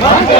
Come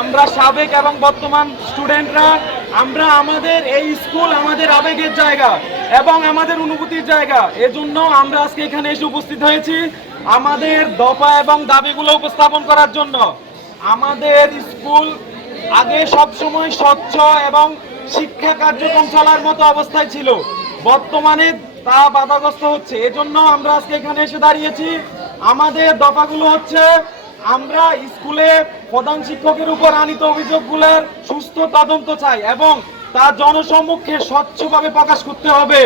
আমরা সাবেক এবং বর্তমান স্টুডেন্টরা, আমরা আমাদের এই স্কুল আমাদের আবেগের জায়গা এবং আমাদের অনুভূতির জায়গা। এজন্য আমরা আজকে এখানে এসে উপস্থিত হয়েছি আমাদের দফা এবং দাবিগুলো উপস্থাপন করার জন্য। আমাদের স্কুল আগে সব সময় স্বচ্ছ এবং শিক্ষা কার্যক্রম চলার মতো অবস্থায় ছিল। বর্তমানে তা বাধাগ্রস্ত হচ্ছে। এজন্য আমরা আজকে এখানে এসে দাঁড়িয়েছি। আমাদের দফাগুলো হচ্ছে আমরা স্কুলে প্রধান শিক্ষকের উপর আনিত অভিযোগগুলোর সুস্থ তদন্ত চাই এবং তা জনসম্মুখে স্বচ্ছভাবে প্রকাশ করতে হবে।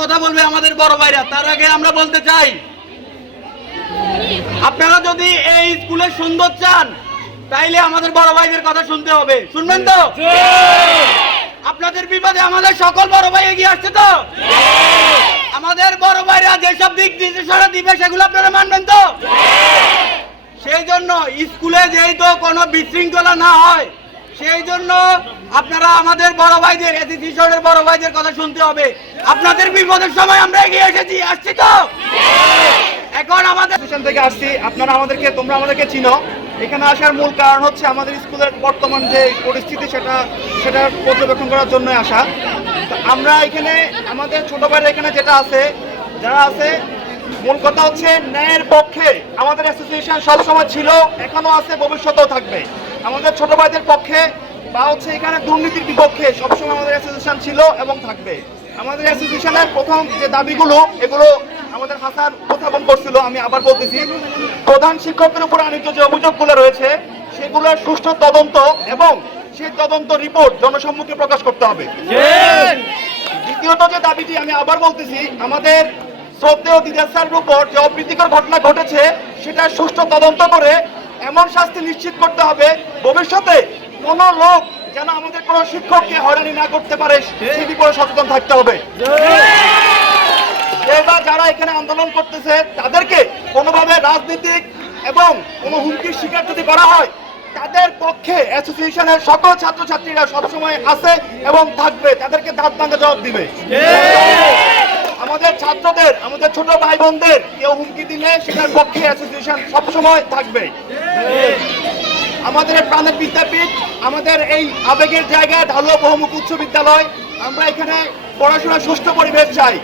কথা বলবে আমাদের বড় ভাইরা। তার আগে আমরা বলতে চাই, আপনারা যদি এই স্কুলে সুন্দর চান, তাইলে আমাদের বড় ভাইদের কথা শুনতে হবে। শুনবেন তো? আপনাদের বিপদে আমাদের সকল বড় ভাই এগিয়ে আসছে তো? আমাদের বড় ভাইরা যেসব দিক নির্দেশনা দিবে, সেগুলো আপনারা মানবেন তো? সেই জন্য স্কুলে যেহেতু কোনো বিশৃঙ্খলা না হয় সেই জন্য আপনারা আমাদের বড় ভাইদের এসিসনের বড় ভাইদের কথা শুনতে হবে। আপনাদের বিপদের সময় আমরা এগিয়ে এসেছি, আসছি তো? এখন আমাদের স্টেশন থেকে আসছি, আপনারা আমাদেরকে, তোমরা আমাদেরকে চিনো। এখানে আসার মূল কারণ হচ্ছে আমাদের স্কুলের বর্তমান যে পরিস্থিতি, সেটা সেটা পর্যবেক্ষণ করার জন্য আসা। আমরা এখানে, আমাদের ছোট ভাইরা এখানে যেটা আছে, যারা আছে মূল কথা হচ্ছে ন্যায়ের পক্ষে আমাদের অ্যাসোসিয়েশন সবসময় ছিল এখনও আছে ভবিষ্যতেও থাকবে। আমাদের ছোট ভাইদের পক্ষে বা হচ্ছে এখানে দুর্নীতির বিপক্ষে সবসময় আমাদের অ্যাসোসিয়েশন ছিল এবং থাকবে। আমাদের অ্যাসোসিয়েশনের প্রথম যে দাবিগুলো এগুলো আমাদের হাসান উত্থাপন করছিল আমি আবার বলতেছি। প্রধান শিক্ষকের উপর আনিত যে অভিযোগগুলো রয়েছে সেগুলোর সুষ্ঠু তদন্ত এবং সেই তদন্ত রিপোর্ট জনসম্মুখে প্রকাশ করতে হবে। দ্বিতীয়ত যে দাবিটি আমি আবার বলতেছি আমাদের শ্রদ্ধেয় দিদার স্যারের উপর যে অপ্রীতিকর ঘটনা ঘটেছে সেটা সুষ্ঠু তদন্ত করে এমন শাস্তি নিশ্চিত করতে হবে। ভবিষ্যতে কোনো লোক যেন আমাদের কোনো শিক্ষককে হয়রানি না করতে পারে সে বিষয়ে সচেতন থাকতে হবে। বা যারা এখানে আন্দোলন করতেছে তাদেরকে কোনোভাবে রাজনীতিক এবং কোনো হুমকির শিকার যদি করা হয় তাদের পক্ষে অ্যাসোসিয়েশনের সকল ছাত্রছাত্রীরা সবসময় আছে এবং থাকবে। তাদেরকে দাঁত ভাঙা জবাব দিবে। আমাদের ছাত্রদের, আমাদের ছোট ভাই বোনদের কেউ হুমকি দিলে সেটার পক্ষে অ্যাসোসিয়েশন সবসময় থাকবে। আমাদের প্রাণের বিদ্যাপীঠ, আমাদের এই আবেগের জায়গা ঢালুয়া বহুমুখ উচ্চ বিদ্যালয়, আমরা এখানে পড়াশোনার সুষ্ঠু পরিবেশ চাই।